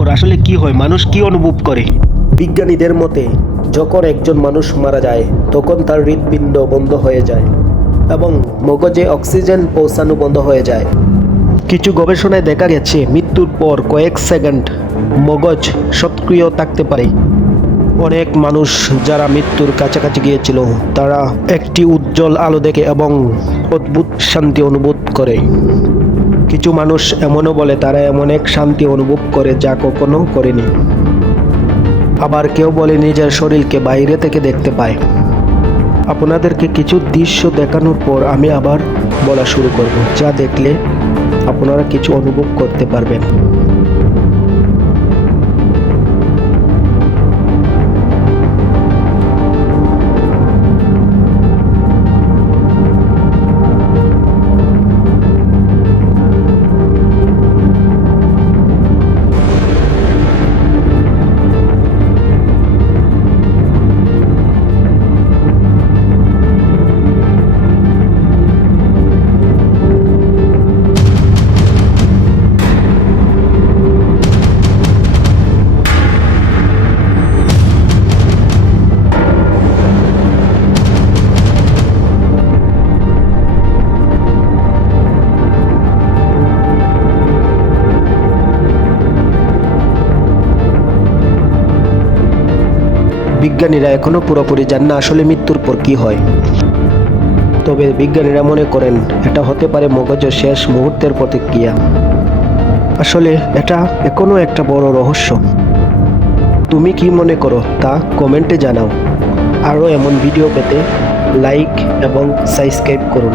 পর আসলে কি হয়, মানুষ কি অনুভব করে? বিজ্ঞানীদের মতে যখন একজন মানুষ মারা যায় তখন তার হৃৎপিণ্ড বন্ধ হয়ে যায় এবং মগজে অক্সিজেন পৌঁছানো বন্ধ হয়ে যায়। কিছু গবেষণায় দেখা গেছে মৃত্যুর পর কয়েক সেকেন্ড মগজ সক্রিয় থাকতে পারে। অনেক মানুষ যারা মৃত্যুর কাছাকাছি গিয়েছিল তারা একটি উজ্জ্বল আলো দেখে এবং অদ্ভুত শান্তি অনুভব করে। কিছু মানুষ এমনও বলে তারা এমন এক শান্তি অনুভব করে যা কখনো করেনি। আবার কেউ বলে নিজের শরীরকে বাইরে থেকে দেখতে পায়। আপনাদেরকে কিছু দৃশ্য দেখানোর পর আমি আবার বলা শুরু করব, যা দেখলে আপনারা কিছু অনুভব করতে পারবেন। বিজ্ঞানীরা এখনো পুরোপুরি জান না আসলে মৃত্যুর পর কি হয়। তবে বিজ্ঞানীরা মনে করেন এটা হতে পারে মগজের শেষ মুহূর্তের প্রতিক্রিয়া। আসলে এটা এখনো একটা বড় রহস্য। তুমি কি মনে করো তা কমেন্টে জানাও। আরও এমন ভিডিও পেতে লাইক এবং সাবস্ক্রাইব করুন।